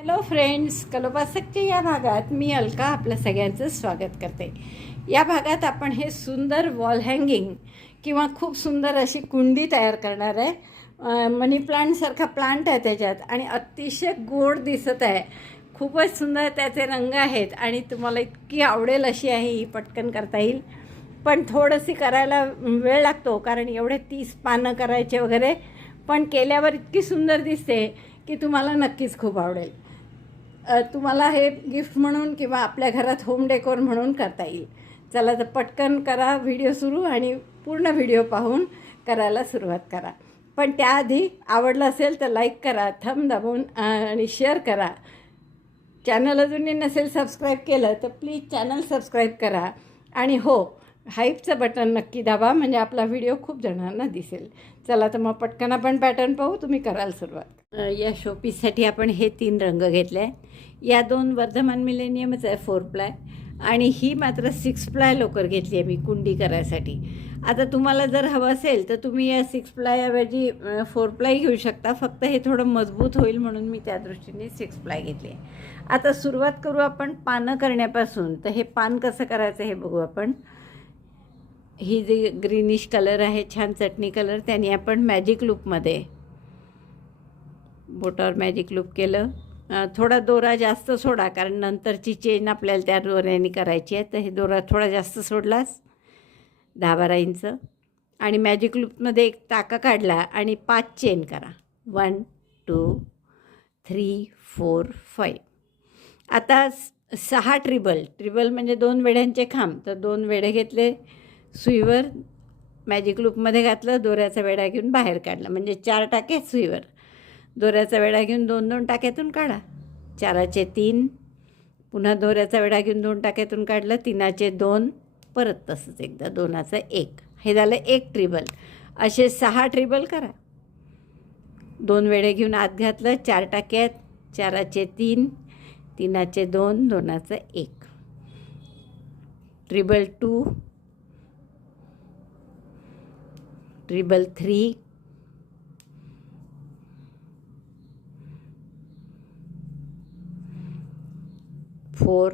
Hello friends, कलोपासकच्या या भागात मी अलका आपल्या सगळ्यांचं स्वागत करते. या भागात आपण हे सुंदर वॉल हँगिंग किंवा खूप सुंदर अशी कुंडी तयार करणार आहे. मनी प्लांटसारखा प्लांट आहे त्याच्यात आणि अतिशय गोड दिसत आहे. खूपच सुंदर त्याचे रंग आहेत आणि तुम्हाला इतकी आवडेल अशी आहे. ही पटकन करता येईल, पण थोडंशी करायला वेळ लागतो कारण एवढे 30 पानं करायचे वगैरे, पण केल्यावर इतकी सुंदर दिसते की तुम्हाला नक्कीच खूप आवडेल. तुम्हाला हे गिफ्ट म्हणून किंवा आपल्या घरात होम डेकोर म्हणून करता येईल. चला तर पटकन करा व्हिडिओ सुरू आणि पूर्ण व्हिडिओ पाहून करायला सुरुवात करा. पण त्याआधी आवडलं असेल तर लाईक करा, थंब दाबून आणि शेअर करा. चॅनल अजूनही नसेल सबस्क्राईब केलं तर प्लीज चॅनल सबस्क्राईब करा आणि हो, हाईपचं बटन नक्की दाबा म्हणजे आपला व्हिडिओ खूप जणांना दिसेल. चला तर मग पटकन आपण पॅटर्न पाहू. तुम्ही कराल सुरुवात. या शोपीससाठी आपण हे 3 रंग घेतले आहे. या 2 वर्धमान मिलेनियमच आहे 4 प्लाय आणि ही मात्र 6 प्लाय लोकर घेतली आहे मी कुंडी करायसाठी. आता तुम्हाला जर हवं असेल तर तुम्ही या 6 प्लायऐवजी 4 प्लाय घेऊ शकता. फक्त हे थोडं मजबूत होईल म्हणून मी त्या दृष्टीने 6 प्लाय घेतली आहे. आता सुरुवात करू आपण पानं करण्यापासून. तर हे पान कसं करायचं हे बघू आपण. ही जी ग्रीनिश कलर आहे, छान चटणी कलर, त्याने आपण मॅजिक लूपमध्ये बोटावर मॅजिक लूप केलं. थोडा दोरा जास्त सोडा कारण नंतरची चेन आपल्याला त्या दोऱ्याने करायची आहे. तर हे दोरा थोडा जास्त सोडलास 10-12 इंच आणि मॅजिक लूपमध्ये एक टाका काढला आणि 5 चेन करा. 1 2 3 4 5. आता 6 ट्रिबल म्हणजे 2 वेड्यांचे खांब. तर 2 वेढे घेतले, सुईवर मॅजिक लूपमध्ये घातलं, दोऱ्याचा वेढा घेऊन बाहेर काढला म्हणजे 4 टाके सुईवर. दोऱ्याचा वेढा घेऊन 2-2 टाक्यातून काढा. 4चे 3, पुन्हा दोऱ्याचा वेढा घेऊन 2 टाक्यातून काढलं. 3चे 2, परत तसंच एकदा 2चा 1. हे झालं 1 ट्रिबल. असे 6 ट्रिबल करा. 2 वेढे घेऊन आत घातलं, 4 टाक्यात, 4चे 3, 3चे 2, 2चा 1. ट्रिबल 2, ट्रिबल 3, फोर,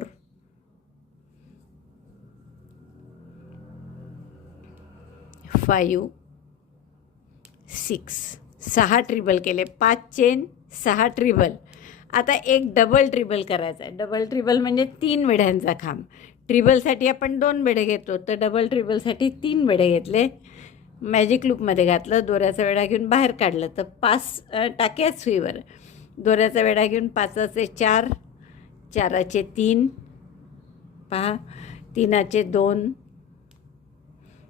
5, 6. 6 ट्रिबल केले. 5 चेन, 6 ट्रिबल. आता एक डबल ट्रिबल करायचा आहे. डबल ट्रिबल म्हणजे 3 वेढ्यांचा खांब. ट्रिबलसाठी आपण 2 वेढे घेतो, तर डबल ट्रिबलसाठी 3 वेढे घेतले, मॅजिक लूपमध्ये घातलं, दोऱ्याचा वेढा घेऊन बाहेर काढलं. तर 5 टाके सुईवर. दोऱ्याचा वेढा घेऊन 5चे 4, 4चे 3, पहा, 3चे 2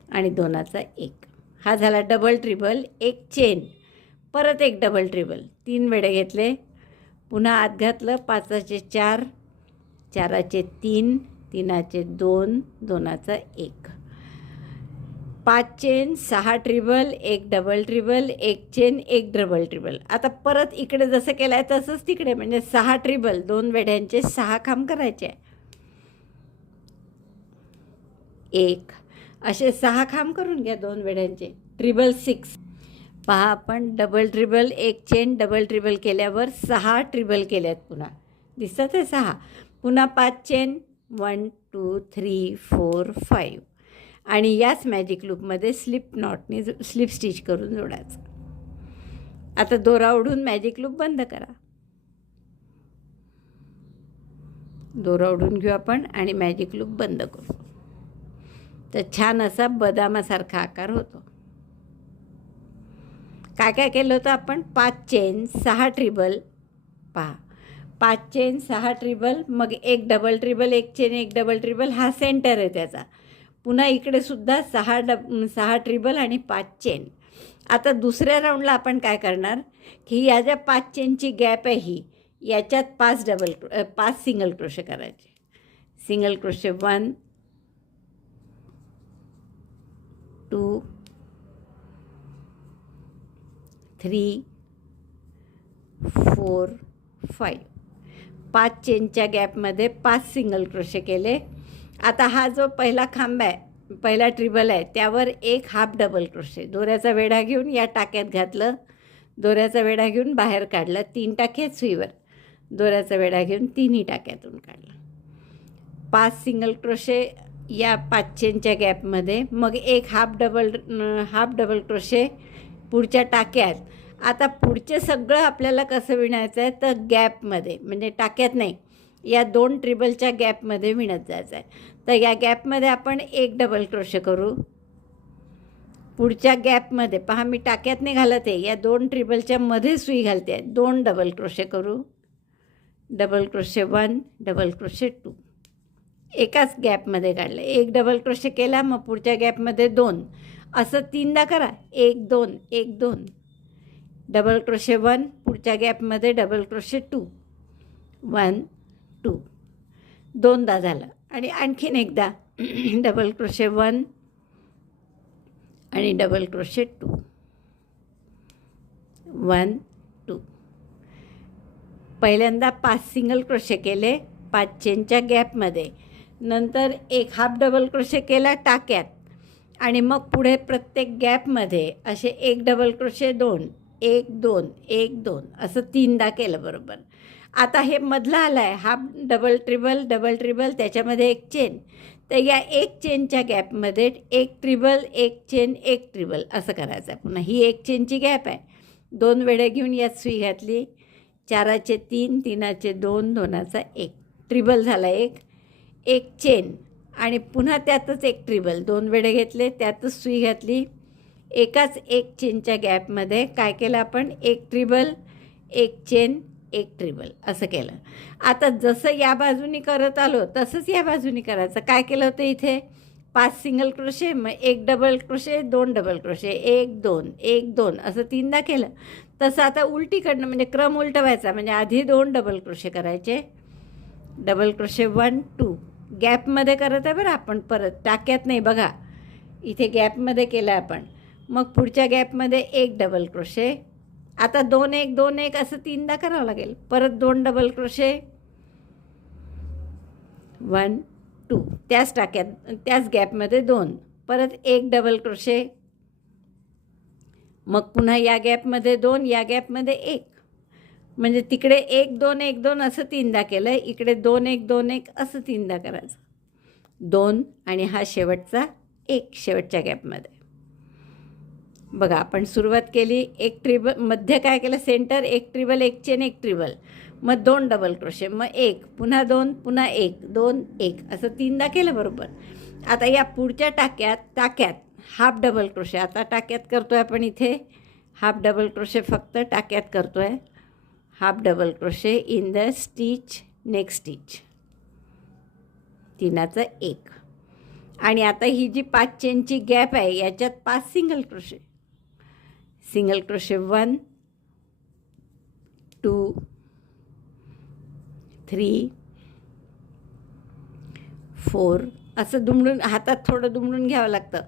आणि 2चा 1. हा झाला डबल ट्रिबल. एक चेन, परत एक डबल ट्रिबल. 3 वेढे घेतले, पुन्हा आत घातलं, 5चे 4, 4चे 3, 3चे 2, 2चा 1. 5 चेन, 6 ट्रिबल, एक डबल ट्रिबल, एक चेन, एक डबल ट्रिबल. आता परत इकडे जसं केलं आहे तसंच तिकडे म्हणजे 6 ट्रिबल, 2 वेढ्यांचे 6 खांब करायचे. 1 असे 6 खांब करून घ्या 2 वेढ्यांचे. ट्रिबल 6. पहा, आपण डबल ट्रिबल, एक चेन, डबल ट्रिबल केल्यावर 6 ट्रिबल केल्यात. पुन्हा दिसतं ते 6. पुन्हा 5 चेन, 1 2 3 4 5 आणि याच मॅजिक लूपमध्ये स्लिप स्टिच करून जोडायचं. आता दोरा ओढून मॅजिक लूप बंद करा. दोरा ओढून घेऊ आपण आणि मॅजिक लूप बंद करू. तर छान असा बदामासारखा आकार होतो. काय काय केलं होतं आपण? 5 चेन, 6 ट्रिबल. पहा, 5 चेन, 6 ट्रिबल, मग एक डबल ट्रिबल, एक चेन, एक डबल ट्रिबल. हा सेंटर आहे त्याचा. पुन्हा इकडे सुद्धा 6 ट्रिबल आणि 5 चेन. आता दुसऱ्या राऊंडला आपण काय करणार की या ज्या 5 चेनची गॅप आहे ही, याच्यात 5 सिंगल क्रोशे करायचे. Single crochet 1 2 3 4 5. 5 चेनच्या गॅपमध्ये 5 सिंगल क्रोशे केले. आता हा जो पहिला खांब आहे, पहिला ट्रिबल आहे, त्यावर एक हाफ डबल क्रोशे. दोऱ्याचा वेढा घेऊन या टाक्यात घातलं, दोऱ्याचा वेढा घेऊन बाहेर काढला, 3 टाके सुईवर. दोऱ्याचा वेढा घेऊन तिन्ही टाक्यातून काढला. 5 सिंगल क्रोशे या 5 चेनच्या गॅपमध्ये, मग एक हाफ डबल क्रोशे पुढच्या टाक्यात. आता पुढचे सगळं आपल्याला कसं विणायचं आहे तर गॅपमध्ये, म्हणजे टाक्यात नाही, या 2 ट्रिबलच्या गॅपमध्ये विणत जायचं आहे. तर या गॅपमध्ये आपण एक डबल क्रोशे करू. पुढच्या गॅपमध्ये पहा मी टाक्यात नाही घालत आहे, या 2 ट्रिबलच्या मध्ये सुई घालते आहे. 2 डबल क्रोशे करू. डबल क्रोशे 1, डबल क्रोशे 2, एकाच गॅपमध्ये काढलं. एक डबल क्रोशे केला, मग पुढच्या गॅपमध्ये 2, असं 3दा करा. 1 2 1 2, डबल क्रोशे 1, पुढच्या गॅपमध्ये डबल क्रोशे 2, 1 2, 2दा झालं. आणि आणखीन एकदा डबल क्रोशे 1 आणि डबल क्रोशे 2, 1 2. पहिल्यांदा 5 सिंगल क्रोशे केले 5 चेनच्या गॅपमध्ये, नंतर एक हाफ डबल क्रोशे केला टाक्यात, आणि मग पुढे प्रत्येक गॅपमध्ये असे एक डबल क्रोशे 2, 1 2 1 2, असं 3दा केलं बरोबर. आता हे मधलं आलं आहे हाफ डबल ट्रिबल, त्याच्यामध्ये एक चेन. तर या एक चेनच्या गॅपमध्ये एक ट्रिबल, एक चेन, एक ट्रिबल असं करायचं आहे. पुन्हा ही एक चेनची गॅप आहे. 2 वेढे घेऊन यात सुई घातली. 4चे 3, 3चे 2, 2चा 1, ट्रिबल झाला एक चेन, आणि पुन्हा त्यातच एक ट्रिबल. 2 वेढे घेतले, त्यातच सुई घातली. एकाच एक चेनच्या गॅपमध्ये काय केलं आपण, एक ट्रिबल, एक चेन, एक ट्रिबल असं केलं. आता जसं या बाजूनी करत आलो तसंच या बाजूनी करायचं. काय केलं होतं इथे 5 सिंगल क्रोशे, मग एक डबल क्रोशे, 2 डबल क्रोशे, 1 2 1 2 असं 3दा केलं. तसं आता उलटीकडनं, म्हणजे क्रम उलटवायचा. म्हणजे आधी 2 डबल क्रोशे करायचे, डबल क्रोशे 1 2, गॅपमध्ये करत आहे बरं आपण, परत टाक्यात नाही. बघा इथे गॅपमध्ये केलं आपण. मग पुढच्या गॅपमध्ये एक डबल क्रोशे. आता 2 1 2 1 असं 3दा करावं लागेल. परत 2 डबल क्रोशे, 1 2, त्याच टाक्यात त्याच गॅपमध्ये 2, परत एक डबल क्रोशे, मग पुन्हा या गॅपमध्ये 2, या गॅपमध्ये 1, म्हणजे तिकडे 1 2 1 2 असं 3दा केलं. इकडे 2 1 2 1 असं 3दा करायचं. 2 आणि हा शेवटचा 1 शेवटच्या गॅपमध्ये. बघा आपण सुरुवात केली, एक ट्रिबल, मध्य काय केलं सेंटर, एक ट्रिबल, एक चेन, एक ट्रिबल, मग 2 डबल क्रोशे, मग 1, पुन्हा 2, पुन्हा 1 2 1 असं 3दा केलं बरोबर. आता या पुढच्या टाक्यात हाफ डबल क्रोशे. आता टाक्यात करतो आहे आपण, इथे हाफ डबल क्रोशे फक्त टाक्यात करतो आहे. Half double crochet in the stitch, next stitch, 3चा 1. आणि आता ही जी 5 चेनची गॅप आहे याच्यात 5 सिंगल क्रोशे. सिंगल क्रोशे 1 2 3 4, असं दुमडून, हातात थोडं दुमडून घ्यावं लागतं.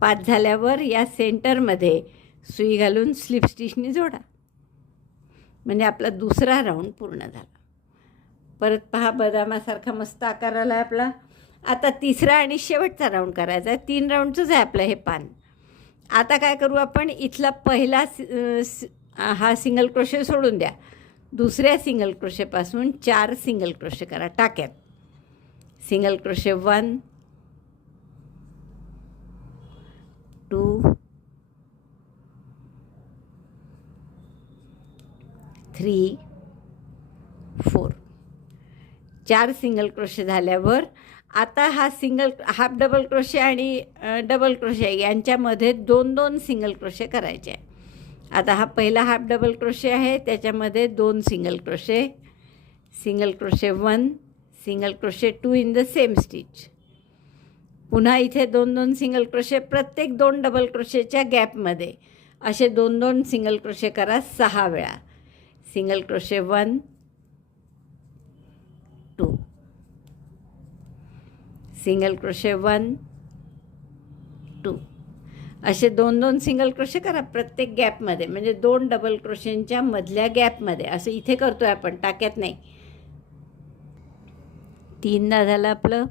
5 झाल्यावर या सेंटरमध्ये सुई घालून स्लिप स्टिचनी जोडा, म्हणजे आपला दुसरा राऊंड पूर्ण झाला. परत पहा बदामासारखा मस्त आकार आला आहे आपला. आता तिसरा आणि शेवटचा राऊंड करायचा आहे. 3 राऊंडचंच आहे आपलं हे पान. आता काय करू आपण, इथला पहिला हा सिंगल क्रोशे सोडून द्या. दुसऱ्या सिंगल क्रोशेपासून 4 सिंगल क्रोशे करा टाक्यात. सिंगल क्रोशे 1 2 3 4, 4 सिंगल क्रोशे झाल्यावर आता हा हाफ डबल क्रोशे आणि डबल क्रोशे यांच्यामध्ये 2 2 सिंगल क्रोशे करायचे आहे. आता हा पहिला हाफ डबल क्रोशे आहे, त्याच्यामध्ये 2 single crochet, single crochet 1 single crochet 2 in the same stitch. पुन्हा इथे 2 2 सिंगल क्रोशे, प्रत्येक 2 डबल क्रोशेच्या गॅपमध्ये असे 2 2 सिंगल क्रोशे करा 6 वेळा. सिंगल क्रोशे 1 2, सिंगल क्रोशे 1 2, असे 2 2 सिंगल क्रोशे करा प्रत्येक गॅपमध्ये, म्हणजे 2 डबल क्रोशेंच्या मधल्या गॅपमध्ये. असं इथे करतो आहे आपण, टाक्यात नाही. 3दा झालं आपलं.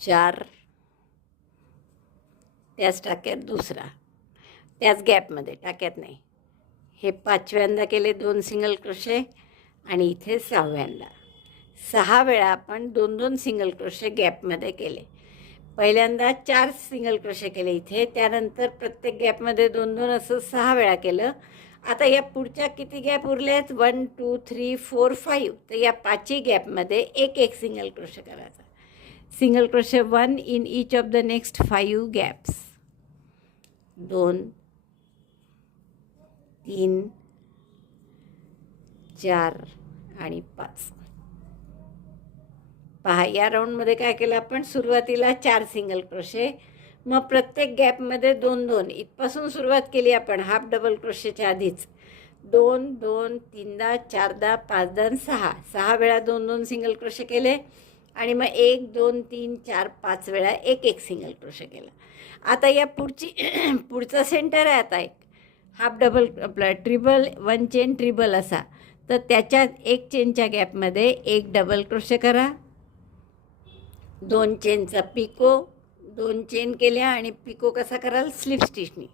4, त्याच टाक्यात दुसरा, त्याच गॅपमध्ये, टाक्यात नाही. हे 5व्यांदा केले 2 सिंगल क्रोशे आणि इथे 6व्यांदा 6 वेळा आपण 2-2 सिंगल क्रोशे गॅपमध्ये केले. पहिल्यांदा 4 सिंगल क्रोशे केले इथे, त्यानंतर प्रत्येक गॅपमध्ये 2-2 असं 6 वेळा केलं. आता या पुढच्या किती गॅप उरले आहेत? 1 2 3 4 5. तर या 5ही गॅपमध्ये एक सिंगल क्रोशे करायचा. Single crochet 1 in each of the next 5 gaps. 2 3 4 आणि 5. पहा, या राऊंडमध्ये काय केलं आपण? सुरुवातीला 4 सिंगल क्रोशे, मग प्रत्येक गॅपमध्ये 2-2. इथपासून सुरुवात केली आपण हाफ डबल क्रोशेच्या आधीच. 2 2 3दा 4दा 5दा 6. 6 वेळा 2-2 सिंगल क्रोशे केले आणि मग 1 2 3 4 5 वेळा एक सिंगल क्रोशे केला. आता या पुढचा सेंटर आहे आता एक हाफ डबल आपला ट्रिबल 1 चेन ट्रिबल असा. तर त्याच्यात 1 चेनच्या गॅपमध्ये 1 डबल क्रोशे करा, 2 चेनचा पिको, 2 चेन केल्या आणि पिको कसा कराल? स्लिप स्टिचनी.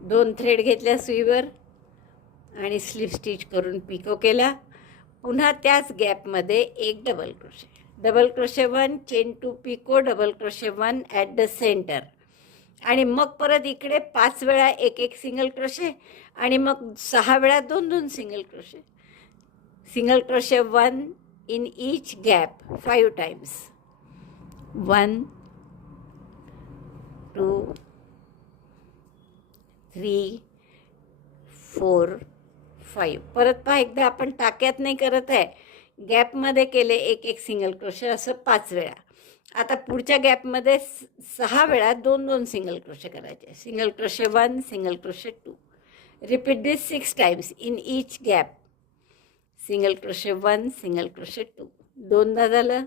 2 थ्रेड घेतल्या सुईवर आणि स्लिप स्टिच करून पिको केला. पुन्हा त्याच गॅपमध्ये 1 double crochet. Double crochet 1 chain 2 picot, double crochet 1 at the centre. आणि मग परत इकडे 5 वेळा एक सिंगल क्रोशे आणि मग 6 वेळा 2-2 single crochet. Single crochet 1 in each gap 5 times. 1 2 3 4 5. परत पहा, एकदा आपण टाक्यात नाही करत आहे, गॅपमध्ये केले एक सिंगल क्रोशे असं 5 वेळा. आता पुढच्या गॅपमध्ये 6 वेळा 2-2 सिंगल क्रोशे करायचे. Single crochet 1 single crochet 2. Repeat this 6 times in each gap. Single crochet 1 single crochet 2. 2दा झालं.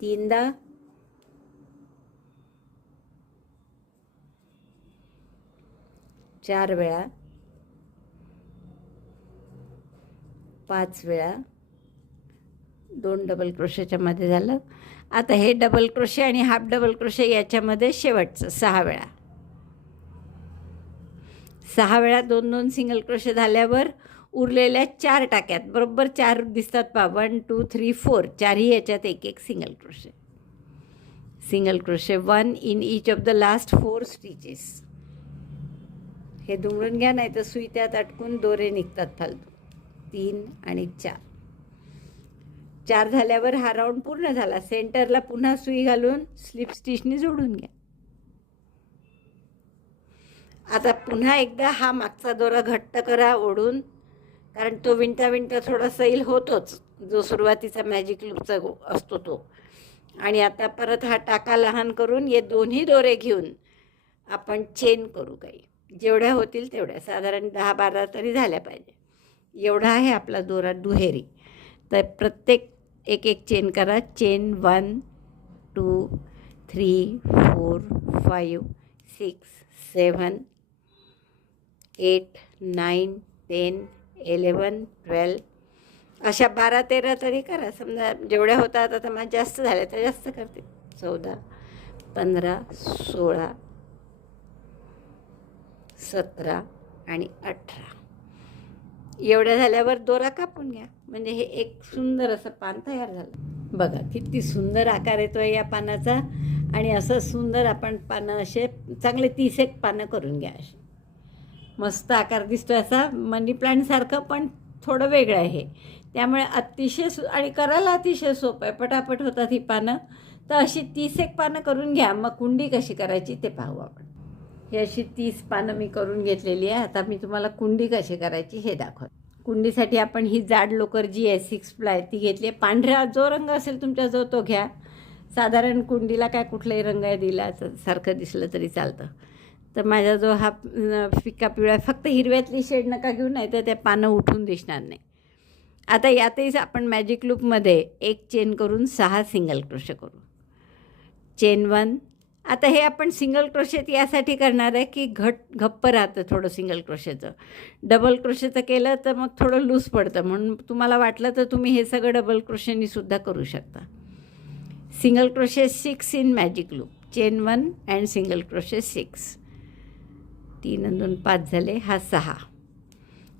3दा. 4 वेळा. 5 वेळा. 2 डबल क्रोशेच्या मध्ये झालं. आता हे डबल क्रोशे आणि हाफ डबल क्रोशे याच्यामध्ये शेवटचं 6 वेळा. 6 वेळा 2-2 सिंगल क्रोशे झाल्यावर उरलेल्या 4 टाक्यात बरोबर 4 दिसतात पहा. 1 2 3 4. 4ही याच्यात एक single crochet. Single crochet 1 in each of the last 4 stitches. हे दुमडून घ्या, नाही तर सुई त्यात अटकून दोरे निघतात फालतू. 3 आणि 4. 4 झाल्यावर हा राऊंड पूर्ण झाला. सेंटरला पुन्हा सुई घालून स्लिप स्टिचनी जोडून घ्या. आता पुन्हा एकदा हा मागचा दोरा घट्ट करा ओढून, कारण तो विणता थोडा सैल होतोच, जो सुरुवातीचा मॅजिक लूपचा असतो तो. आणि आता परत हा टाका लहान करून हे दोन्ही दोरे घेऊन आपण चेन करू. काही जेवढ्या होतील तेवढ्या, साधारण 10-12 तरी झाल्या पाहिजे. एवढा आहे आपला दोरा दुहेरी. तर प्रत्येक एक चेन करा. चेन 1 2 3 4 5 6 7 8 9 10 11 12 अशा 12-13 तरी करा. समजा जेवढ्या होतात, आता माझ्या जास्त झाल्या तर जास्त करते. 14 15 16 17 आणि 18. एवढ्या झाल्यावर दोरा कापून घ्या. म्हणजे हे एक सुंदर असं पान तयार झालं. बघा किती सुंदर आकार येतो आहे या पानाचा. आणि असं सुंदर आपण पानं असे चांगले 30 पानं करून घ्या. असे मस्त आकार दिसतो असा मनी प्लांटसारखं, पण थोडं वेगळं आहे. त्यामुळे अतिशय आणि करायला अतिशय सोपं आहे. पटापट होतात ही पानं. तर अशी 30 पानं करून घ्या. मग कुंडी कशी करायची ते पाहू आपण. ही अशी 30 पानं मी करून घेतलेली आहे. आता मी तुम्हाला कुंडी कशी करायची हे दाखवते. कुंडीसाठी आपण ही जाड लोकर जी आहे 6 प्लाय ती घेतली आहे. पांढरा जो रंग असेल तुमच्याजवळ तो घ्या. साधारण कुंडीला काय कुठलाही रंग आहे दिला सारखं दिसलं तरी चालतं. तर माझा जो हा फिक्का पिवळा, फक्त हिरव्यातली शेड नका घेऊ, नाही तर त्या पानं उठून दिसणार नाही. आता यातही आपण मॅजिक लूपमध्ये एक चेन करून 6 सिंगल क्रोशे करू. चेन 1. आता हे आपण सिंगल क्रोशेत यासाठी करणार आहे की घप्प राहतं थोडं सिंगल क्रोशेचं. डबल क्रोशेचं केलं तर मग थोडं लूज पडतं, म्हणून तुम्हाला वाटलं तर तुम्ही हे सगळं डबल क्रोशेनी सुद्धा करू शकता. Single crochet 6 in magic loop. Chain 1 and single crochet 6. 3 आणि 2 5 झाले. हा 6.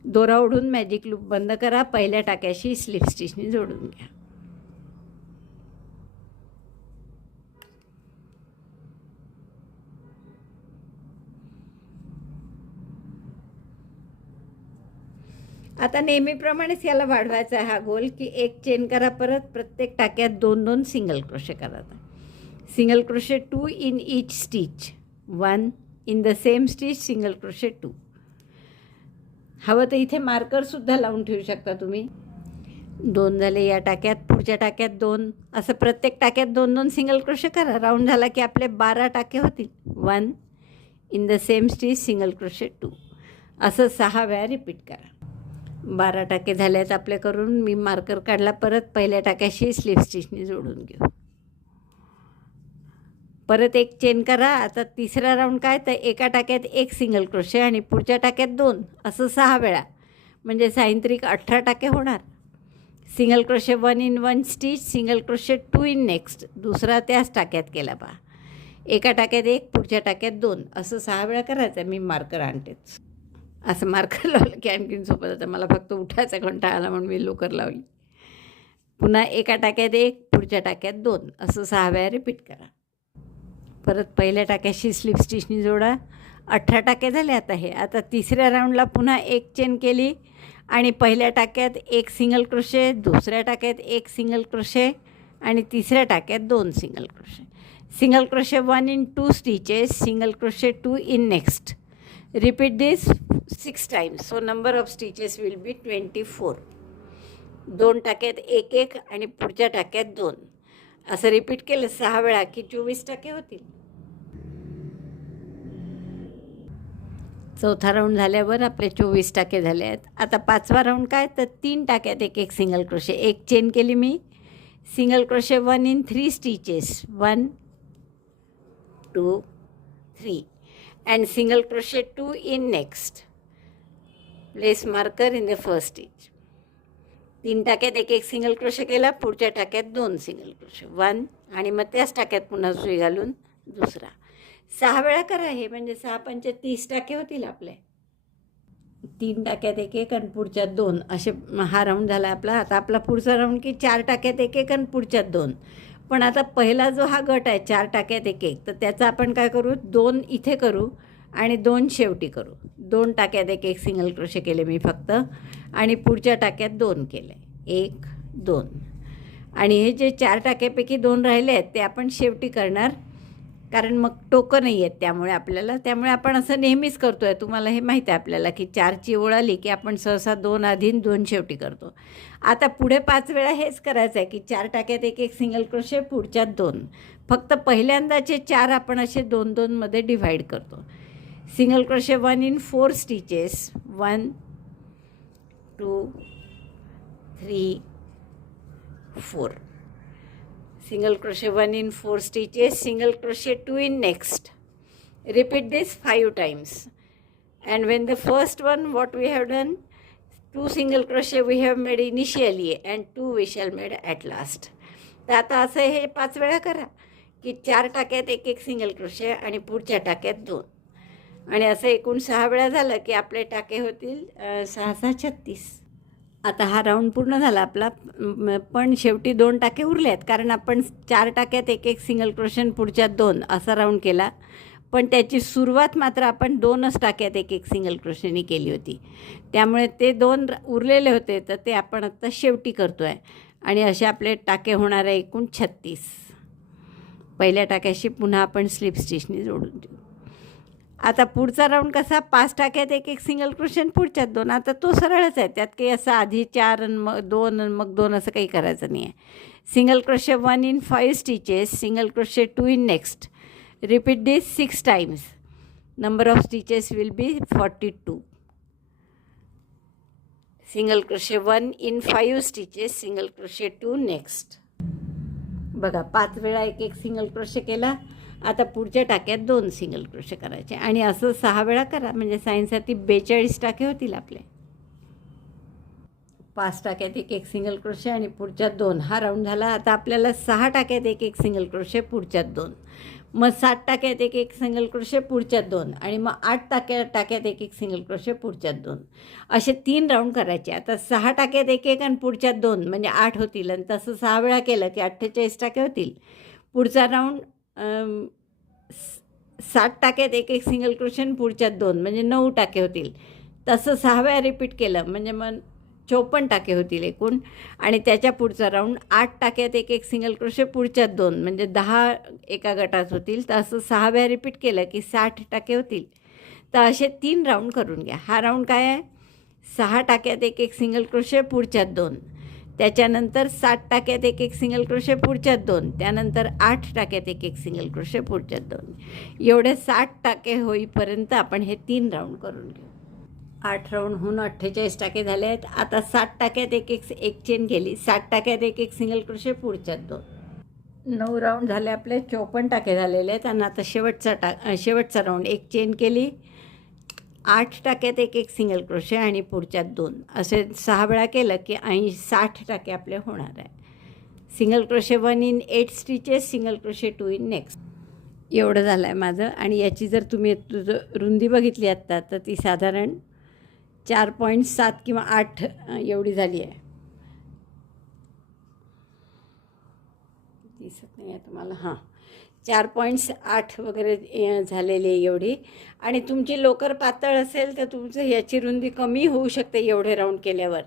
दोरा ओढून मॅजिक लूप बंद करा. पहिल्या टाक्याशी स्लिप स्टिचने जोडून घ्या. आता नेहमीप्रमाणेच याला वाढवायचा आहे हा गोल, की एक चेन करा, परत प्रत्येक टाक्यात 2-2 सिंगल क्रोशे करा. Single crochet 2 in each stitch. 1 in the same stitch single crochet 2. हवं तर इथे मार्करसुद्धा लावून ठेवू शकता तुम्ही. 2 झाले या टाक्यात, पुढच्या टाक्यात 2, असं प्रत्येक टाक्यात 2-2 सिंगल क्रोशे करा. राऊंड झाला की आपले 12 टाके होतील. 1 in the same stitch single crochet 2. असं 6 वेळा रिपीट करा. 12 टाके झाले आहेत आपले करून. मी मार्कर काढला. परत पहिल्या टाक्याशी स्लिप स्टिचने जोडून घेऊ. परत एक चेन करा. आता तिसरा राऊंड काय, तर एका टाक्यात 1 सिंगल क्रोशे आणि पुढच्या टाक्यात 2, असं 6 वेळा, म्हणजे सायंत्रिक 18 टाके होणार. Single crochet 1 in 1 stitch single crochet 2 in next. दुसरा त्याच टाक्यात केला पहा. एका टाक्यात 1, पुढच्या टाक्यात 2, असं 6 वेळा करायचं. मी मार्कर आणतेच. असं मार्कर लावलं की आणखीन सोपं जातं. मला फक्त उठायचा कंटाळा आला म्हणून मी लोकर लावली. पुन्हा एका टाक्यात 1, पुढच्या टाक्यात 2, असं 6 वेळा रिपीट करा. परत पहिल्या टाक्याशी स्लिप स्टिचनी जोडा. 18 टाके झाले आता हे. आता तिसऱ्या राऊंडला पुन्हा एक चेन केली आणि पहिल्या टाक्यात 1 सिंगल क्रोशे, दुसऱ्या टाक्यात 1 सिंगल क्रोशे आणि तिसऱ्या टाक्यात 2 single crochet. Single crochet 1 in 2 stitches single crochet 2 in next. Repeat this 6 times. So number of stitches will be 24. 2 टाक्यात 1-1 आणि पुढच्या टाक्यात 2, असं रिपीट केलं 6 वेळा की 24 टाके होतील. चौथा राऊंड झाल्यावर आपले 24 टाके झाले आहेत. आता 5वा राऊंड काय, तर 3 टाक्यात 1-1 सिंगल क्रोशे. एक चेन केली मी. Single crochet 1 in 3 stitches. 1 2 3 and single crochet 2 in next. Place marker in the first stitch. 3 टाक्यात 1-1 सिंगल क्रोशे केला. पुढच्या टाक्यात 2 सिंगल क्रोशे. 1 आणि मग त्याच टाक्यात पुन्हा सुई घालून दुसरा. 6 वेळा करा हे, म्हणजे 6 पंचे 30 टाके होतील आपले. 3 टाक्यात 1-1 आणि पुढच्यात 2, असे हा राऊंड झाला आपला. आता आपला पुढचा राऊंड की 4 टाक्यात 1-1 आणि पुढच्यात 2. पण आता पहिला जो हा गट आहे 4 टाक्यात 1-1, तर त्याचा आपण काय करू, 2 इथे करू आणि 2 शेवटी करू. 2 टाक्यात 1-1 सिंगल क्रोशे केले मी फक्त आणि पुढच्या टाक्यात 2 केले. 1 2 आणि हे जे 4 टाक्यापैकी 2 राहिले आहेत ते आपण शेवटी करणार, कारण मग टोकं नाही आहेत त्यामुळे आपल्याला. त्यामुळे आपण असं नेहमीच करतो आहे. तुम्हाला हे माहीत आहे आपल्याला की 4ची ओळ आली की आपण सहसा 2 आधी 2 शेवटी करतो. आता पुढे 5 वेळा हेच करायचं आहे की 4 टाक्यात 1-1 सिंगल क्रोशे, पुढच्यात 2. फक्त पहिल्यांदाचे 4 आपण असे 2-2 मध्ये डिव्हाइड करतो. Single crochet 1 in 4 stitches. 1 2 3 4. Single crochet 1 in 4 stitches, single crochet 2 in next. Repeat this 5 times. And when the first one, what we have done, 2 single crochet we have made initially and 2 we shall made at last. तर आता असं हे 5 वेळा करा की 4 टाक्यात 1-1 single crochet आणि पुढच्या टाक्यात 2, आणि असं एकूण 6 वेळा झालं की आपले टाके होतील 6-6 36. आता हा राऊंड पूर्ण झाला आपला, पण शेवटी 2 टाके उरले आहेत, कारण आपण 4 टाक्यात 1-1 सिंगल क्रोशे पुढच्यात 2 असा राऊंड केला. पण त्याची सुरुवात मात्र आपण 2च टाक्यात 1-1 सिंगल क्रोशेनी केली होती. त्यामुळे ते 2 उरलेले होते, तर ते आपण आत्ता शेवटी करतो आहे. आणि असे आपले टाके होणार आहे एकूण 36. पहिल्या टाक्याशी पुन्हा आपण स्लिप स्टिचनी जोडून देऊ. आता पुढचा राऊंड कसा, 5 टाक्यात 1-1 सिंगल क्रोशे पुढच्यात 2. आता तो सरळच आहे, त्यात काही असं आधी 4 आणि मग 2 आणि मग 2 असं काही करायचं नाही आहे. Single crochet 1 in 5 stitches, single crochet 2 in next. Repeat this 6 times. Number of stitches will be 42. Single crochet 1 in 5 stitches, single crochet 2 next. बघा 5 वेळा 1-1 सिंगल क्रोशे केला. आता पुढच्या टाक्यात 2 सिंगल क्रोशे करायचे आणि असं 6 वेळा करा, म्हणजे सायन्ससाठी 42 टाके होतील आपले. 5 टाक्यात 1-1 सिंगल क्रोशे आणि पुढच्यात 2. हा राऊंड झाला. आता आपल्याला 6 टाक्यात 1-1 सिंगल क्रोशे, पुढच्यात 2. मग 7 टाक्यात एक एक सिंगल क्रोशे पुढच्यात 2 आणि मग 8 टाक्यात एक एक सिंगल क्रोशे पुढच्यात 2 असे 3 राऊंड करायचे. आता 6 टाक्यात एक एक आणि पुढच्यात 2 म्हणजे 8 होतील आणि तसं 6 वेळा केलं की 48 टाके होतील. पुढचा राऊंड 7 टाक्यात एक एक सिंगल क्रोशे आणि पुढच्यात 2 म्हणजे 9 टाके होतील. तसं 6 वेळा रिपीट केलं म्हणजे मग 54 टाके होतील एकूण. आणि त्याच्या पुढचा राऊंड 8 टाक्यात एक एक सिंगल क्रोशे पुढच्यात 2 म्हणजे 10 एका गटात होतील. तर असं 6 वेळा रिपीट केलं की 60 टाके होतील. तर असे 3 राऊंड करून घ्या. हा राऊंड काय आहे? 6 टाक्यात एक एक सिंगल क्रोशे पुढच्यात 2, त्याच्यानंतर 7 टाक्यात एक एक सिंगल क्रोशे पुढच्यात 2, त्यानंतर 8 टाक्यात एक एक सिंगल क्रोशे पुढच्यात 2. एवढे 60 टाके होईपर्यंत आपण हे 3 राऊंड करून घेऊ. 8 राऊंड होऊन 48 टाके झाले आहेत. आता 7 टाक्यात एक चेन केली, 7 टाक्यात एक एक सिंगल क्रोशे पुढच्यात 2. 9 राऊंड झाले आपले, 54 टाके झालेले आहेत. आणि आता शेवटचा राऊंड एक चेन केली, 8 टाक्यात एक एक सिंगल क्रोशे आणि पुढच्यात 2 असे 6 वेळा केलं की 60 टाके आपले होणार आहे. Single crochet 1 in 8 stitches, single crochet 2 in next. एवढं झालं आहे माझं. आणि याची जर तुम्ही रुंदी बघितली आत्ता तर ती साधारण 4.7 किंवा 8 एवढी झाली आहे. दिसत नाही आहे तुम्हाला? हां, 4.8 वगैरे झालेली आहे एवढी. आणि तुमची लोकर पातळ असेल तर तुमचं ह्याची रुंदी कमी होऊ शकते एवढे राऊंड केल्यावर.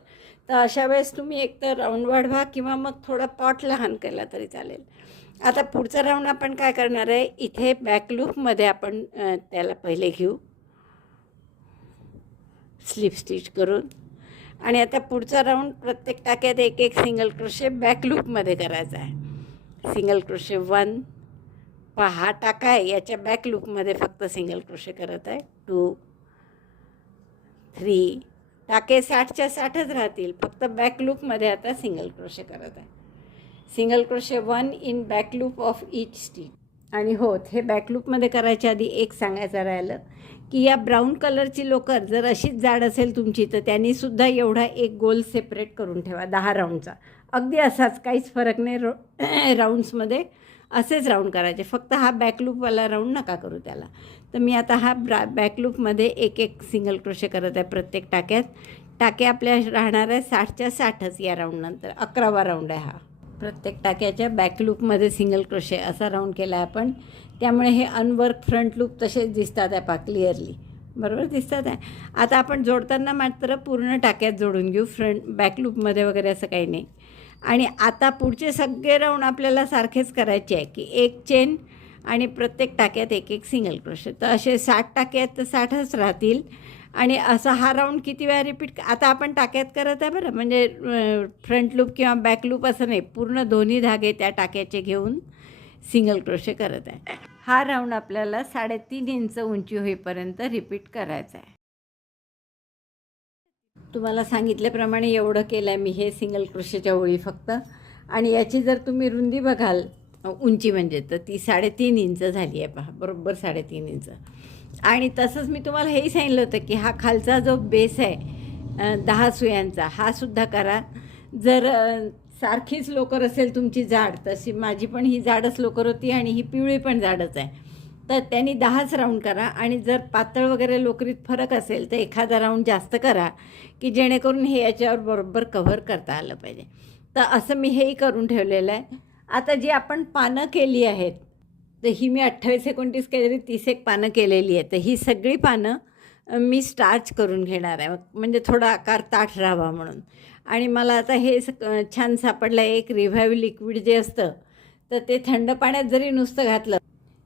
तर अशा वेळेस तुम्ही एकतर राऊंड वाढवा किंवा मग थोडा पॉट लहान केला तरी चालेल. आता पुढचा राऊंड आपण काय करणार आहे? इथे बॅकलूपमध्ये आपण त्याला पहिले घेऊ स्लिप स्टिच करून. आणि आता पुढचा राऊंड प्रत्येक टाक्यात एक एक सिंगल क्रोशे बॅकलूपमध्ये करायचा आहे. सिंगल क्रोशे 1, हा टाका आहे याच्या बॅकलूपमध्ये फक्त सिंगल क्रोशे करत आहे. 2, 3 टाके 60च्या 60च राहतील, फक्त बॅकलूपमध्ये आता सिंगल क्रोशे करत आहे. Single crochet 1 in back loop of each stitch. आणि हो, हे बॅकलूपमध्ये करायच्या आधी एक सांगायचं राहिलं की या ब्राऊन कलरची लोकर जर अशीच जाड असेल तुमची तर त्यांनीसुद्धा एवढा एक गोल सेपरेट करून ठेवा 10 राऊंडचा. अगदी असाच, काहीच फरक नाही राऊंड्समध्ये, असेच राऊंड करायचे. फक्त हा बॅकलूपवाला राऊंड नका करू त्याला. तर मी आता हा बॅकलूपमध्ये एक एक सिंगल क्रोशे करत आहे प्रत्येक टाक्यात. टाके आपल्या राहणार आहे 60च्या 60च या राऊंडनंतर. 11वा राऊंड आहे हा. प्रत्येक टाक्याच्या बॅकलूपमध्ये सिंगल क्रोशे असा राऊंड केला आहे आपण. त्यामुळे हे अनवर्क फ्रंट लूप तसेच दिसतात आहे क्लिअरली, बरोबर दिसतात आहे. आता आपण जोडताना मात्र पूर्ण टाक्यात जोडून घेऊ, बॅकलूपमध्ये वगैरे असं काही नाही. आणि आता पुढचे सगळे राऊंड आपल्याला सारखेच करायचे आहे की एक चेन आणि प्रत्येक टाक्यात एक एक सिंगल क्रोशे. तर असे 60 टाक्यात तर 60च राहतील. आणि असा हा राऊंड किती वेळा रिपीट आता आपण टाक्यात करत आहे बरं, म्हणजे फ्रंट लूप किंवा बॅक लूप असं नाही, पूर्ण दोन्ही धागे त्या टाक्याचे घेऊन सिंगल क्रोशे करत आहे. हा राऊंड आपल्याला 3.5 इंच उंची होईपर्यंत रिपीट करायचा आहे. तुम्हाला सांगितल्याप्रमाणे एवढं केलं आहे मी हे सिंगल क्रोशेच्या ओळी फक्त. आणि याची जर तुम्ही रुंदी बघाल उंची म्हणजे तर ती 3.5 इंच झाली आहे पहा, बरोबर 3.5 इंच. आणि तसंच मी तुम्हाला हेही सांगितलं होतं की हा खालचा जो बेस आहे 10 सुयांचा हा सुद्धा करा. जर सारखीच लोकर असेल तुमची जाड, तशी माझी पण ही जाडच लोकर होती आणि ही पिवळी पण जाडच आहे, तर त्यांनी 10च राऊंड करा. आणि जर पातळ वगैरे लोकरीत फरक असेल तर एखादा राऊंड जास्त करा की जेणेकरून हे याच्यावर बरोबर कव्हर करता आलं पाहिजे. तर असं मी हेही करून ठेवलेलं आहे. आता जी आपण पानं केली आहेत तर ही मी 28-29 काहीतरी 30 एक पानं केलेली आहे. तर ही सगळी पानं मी स्टार्च करून घेणार आहे, म्हणजे थोडा आकार ताठ राहावा म्हणून. आणि मला आता हे छान सापडलं आहे एक रिव्हाइव लिक्विड जे असतं, तर ते थंड पाण्यात जरी नुसतं घातलं,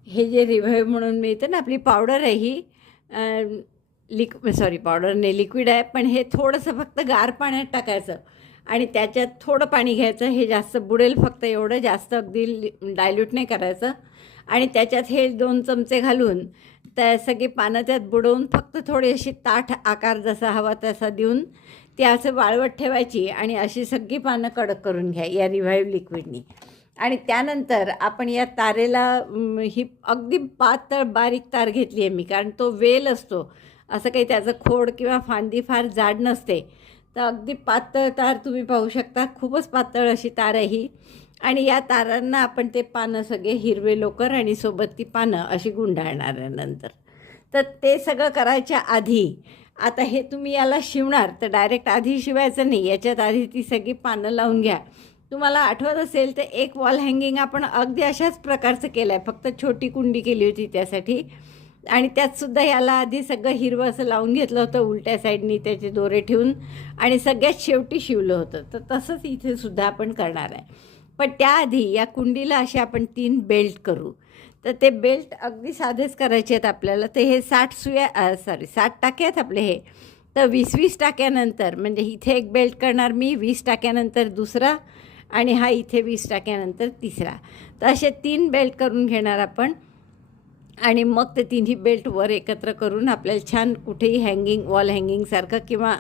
हे जे रिव्हाइव म्हणून मिळतं ना आपली पावडर आहे ही, पावडर नाही लिक्विड आहे, पण हे थोडंसं फक्त गार पाण्यात टाकायचं आणि त्याच्यात थोडं पाणी घ्यायचं. हे जास्त बुडेल फक्त एवढं, जास्त अगदी डायल्यूट नाही करायचं. आणि त्याच्यात हे 2 चमचे घालून त्या सगळी पानं त्यात बुडवून फक्त थोडीशी ताठ आकार जसा हवा तसा देऊन ती असं वाळवत ठेवायची. आणि अशी सगळी पानं कडक करून घ्या या रिव्हाइव लिक्विडनी. आणि त्यानंतर आपण या तारेला ही अगदी पातळ बारीक तार घेतली आहे मी, कारण तो वेल असतो, असं काही त्याचं खोड किंवा फांदी फार जाड नसते. तर अगदी पातळ तार तुम्ही पाहू शकता, खूपच पातळ अशी तार आहे ही. आणि या तारांना आपण ते पानं सगळे हिरवे लोकर आणि सोबत ती पानं अशी गुंडाळणार आहे नंतर. तर ते सगळं करायच्या आधी आता हे तुम्ही याला शिवणार तर डायरेक्ट आधी शिवायचं नाही, याच्यात आधी ती सगळी पानं लावून घ्या. तुम्हाला आठवत असेल तर एक वॉल हँगिंग आपण अगदी अशाच प्रकारचं केलं आहे, फक्त छोटी कुंडी केली होती त्यासाठी. आणि त्यातसुद्धा याला आधी सगळं हिरवं असं लावून घेतलं होतं उलट्या साईडनी त्याचे दोरे ठेवून आणि सगळ्यात शेवटी शिवलं होतं. तर तसंच इथे सुद्धा आपण करणार आहे. पण त्याआधी या कुंडीला असे आपण 3 बेल्ट करू. तर ते बेल्ट अगदी साधेच करायचे आहेत आपल्याला. तर हे 60 टाके आहेत आपले हे. तर 20-20 टाक्यानंतर म्हणजे इथे एक बेल्ट करणार मी, 20 टाक्यानंतर दुसरा आणि हा इथे 20 टाक्यानंतर तिसरा. तर असे 3 बेल्ट करून घेणार आपण आणि मग ते तिन्ही बेल्ट वर एकत्र करून आपल्याला छान कुठेही हँगिंग वॉल हँगिंगसारखं किंवा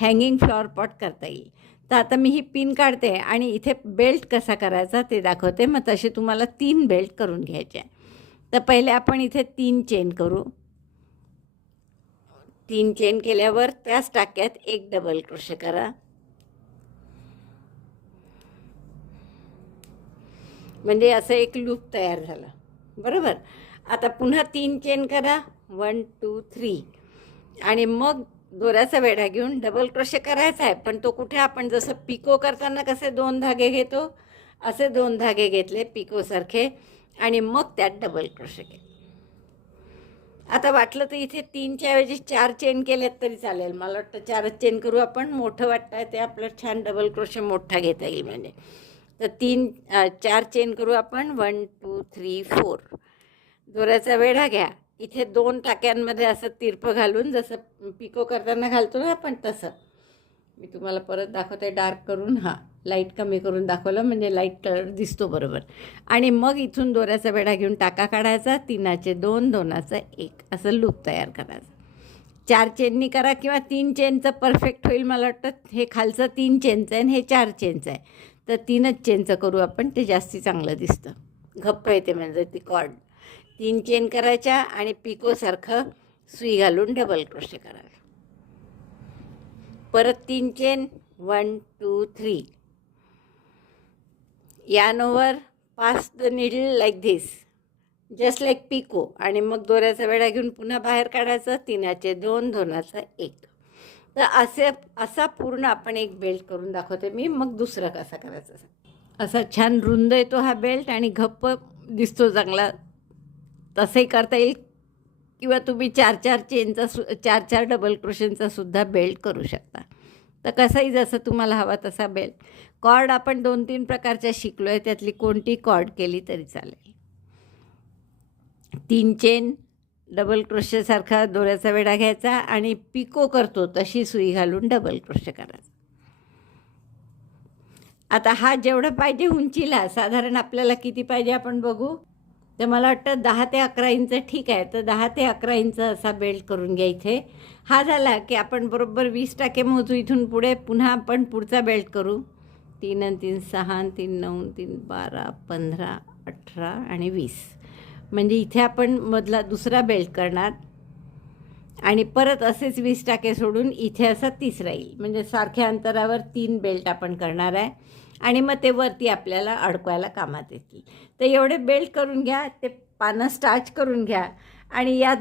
हँगिंग फ्लॉवर पॉट करता येईल. तर आता मी ही पिन काढते आणि इथे बेल्ट कसा करायचा ते दाखवते. मग तसे तुम्हाला 3 बेल्ट करून घ्यायचे. तर पहिले आपण इथे 3 चेन करू. 3 चेन केल्यावर त्याच टाक्यात एक डबल क्रोशे करा. म्हणजे असं एक लूप तयार झाला, बरोबर. आता पुन्हा 3 चेन करा, 1 2 3 आणि मग दोऱ्याचा वेढा घेऊन डबल क्रोशे करायचा आहे. पण तो कुठे, आपण जसं पिको करताना कसे 2 धागे घेतो असे 2 धागे घेतले पिकोसारखे आणि मग त्यात डबल क्रोशे केले. आता वाटलं तर इथे 3च्या ऐवजी 4 चेन केलेत तरी चालेल. मला वाटतं 4च चेन करू आपण. मोठं वाटतं आहे ते आपलं छान डबल क्रोशे मोठा घेता येईल म्हणजे. तर 4 चेन करू आपण, 1 2 3 4. दोऱ्याचा वेढा घ्या. इथे 2 टाक्यांमध्ये असं तिरपं घालून जसं पिको करताना घालतो ना आपण तसं. मी तुम्हाला परत दाखवते डार्क करून. लाईट कमी करून दाखवलं म्हणजे लाईट कलर दिसतो बरोबर. आणि मग इथून दोऱ्याचा वेढा घेऊन टाका काढायचा. 3चे 2 2चा 1 असं लूप तयार करायचं. 4 चेननी करा किंवा 3 चेनचं परफेक्ट होईल. मला वाटतं हे खालचं 3 चेनचं आहे आणि हे 4 चेनचं आहे. तर 3च चेनचं करू आपण, ते जास्ती चांगलं दिसतं, घप्प येते म्हणजे ती कॉर्ड. 3 चेन करायच्या आणि पिकोसारखं सुई घालून डबल क्रोशे करावे. परत 3 chain, 1 2 3. yarn over, pass the needle like this, just like picot. आणि मग दोऱ्याचा वेढा घेऊन पुन्हा बाहेर काढायचं. 3चे 2 2चा 1. तर असा पूर्ण आपण एक बेल्ट करून दाखवते मी. मग दुसरं कसा करायचं. असा छान रुंद येतो हा बेल्ट आणि घप्प दिसतो चांगला. तसंही करता येईल किंवा तुम्ही 4 चेनचा 4 डबल क्रोशेंचा सुद्धा बेल्ट करू शकता. तर कसंही जसं तुम्हाला हवा तसा बेल्ट. कॉर्ड आपण 2-3 प्रकारच्या शिकलो आहे, त्यातली कोणती कॉर्ड केली तरी चालेल. 3 चेन, डबल क्रोशेसारखा दोऱ्याचा वेढा घ्यायचा आणि पिको करतो तशी सुई घालून डबल क्रोशे करायचा. आता हा जेवढं पाहिजे उंचीला, साधारण आपल्याला किती पाहिजे आपण बघू. तर मला वाटतं 10 ते 11 इंच ठीक आहे. तर 10 ते 11 इंच असा बेल्ट करून घ्या इथे. हा झाला की आपण बरोबर 20 टाके मोजू. इथून पुढे पुन्हा आपण पुढचा बेल्ट करू. 3 आणि 3 6 आणि 3 9 3 12 15 18 आणि 20. म्हणजे इथे आपण मधला दुसरा बेल्ट करणार आणि परत असेच 20 टाके सोडून इथे असा तिसरा येईल. म्हणजे सारख्या अंतरावर 3 बेल्ट आपण करणार आहे आणि मग ते वरती आपल्याला अडकवायला कामात येतील. तर एवढे बेल्ट करून घ्या. ते पानं स्टार्च करून घ्या आणि या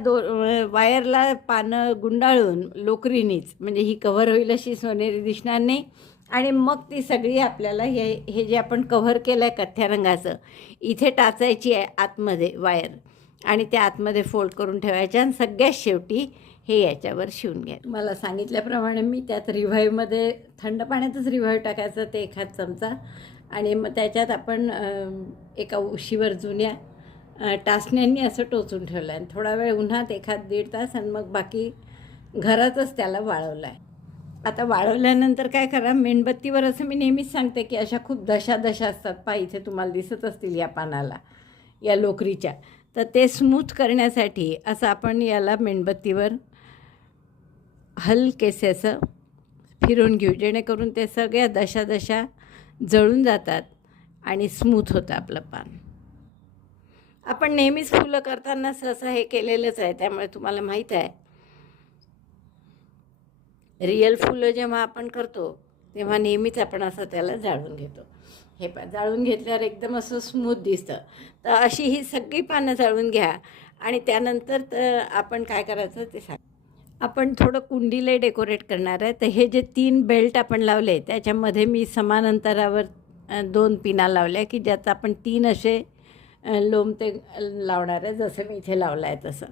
वायरला पानं गुंडाळून लोकरीनीच, म्हणजे ही कव्हर होईल अशी सोनेरी दिसणार नाही. आणि मग ती सगळी आपल्याला हे जे आपण कव्हर केलं आहे कथ्या रंगाचं, इथे टाचायची आहे आतमध्ये वायर आणि त्या आतमध्ये फोल्ड करून ठेवायच्या आणि सगळ्यात शेवटी हे याच्यावर शिवून घ्या. मला सांगितल्याप्रमाणे मी त्यात रिव्हाईव्हमध्ये थंड पाण्यातच रिव्हाईव्ह टाकायचं ते 1 चमचा आणि मग त्याच्यात आपण एका उशीवर जुन्या टाचण्यांनी असं टोचून ठेवलं आहे. थोडा वेळ उन्हात 1-1.5 तास आणि मग बाकी घरातच त्याला वाळवलं आहे. आता वाळवल्यानंतर काय करा, मेणबत्तीवर असं मी नेहमीच सांगते की अशा खूप दशा असतात पहा, इथे तुम्हाला दिसत असतील या पानाला, या लोकरीच्या. तर ते स्मूथ करण्यासाठी असं आपण याला मेणबत्तीवर हलकेसे असं फिरून घेऊ, जेणेकरून ते सगळ्या दशा जळून जातात आणि स्मूथ होतं आपलं पान. आपण नेहमीच फुलं करताना सहसा हे केलेलंच आहे, त्यामुळे तुम्हाला माहीत आहे. रिअल फुलं जेव्हा आपण करतो तेव्हा नेहमीच आपण असं त्याला जाळून घेतो. हे जाळून घेतल्यावर एकदम असं स्मूथ दिसतं. तर अशी ही सगळी पानं जाळून घ्या आणि त्यानंतर तर आपण काय करायचं ते सांग. आपण थोडं कुंडीला डेकोरेट करणार आहे. तर हे जे 3 बेल्ट आपण लावले त्याच्यामध्ये मी समान अंतरावर 2 पिना लावल्या की ज्यात आपण 3 असे लोम ते लावणार आहे, जसं मी इथे लावलं आहे तसं.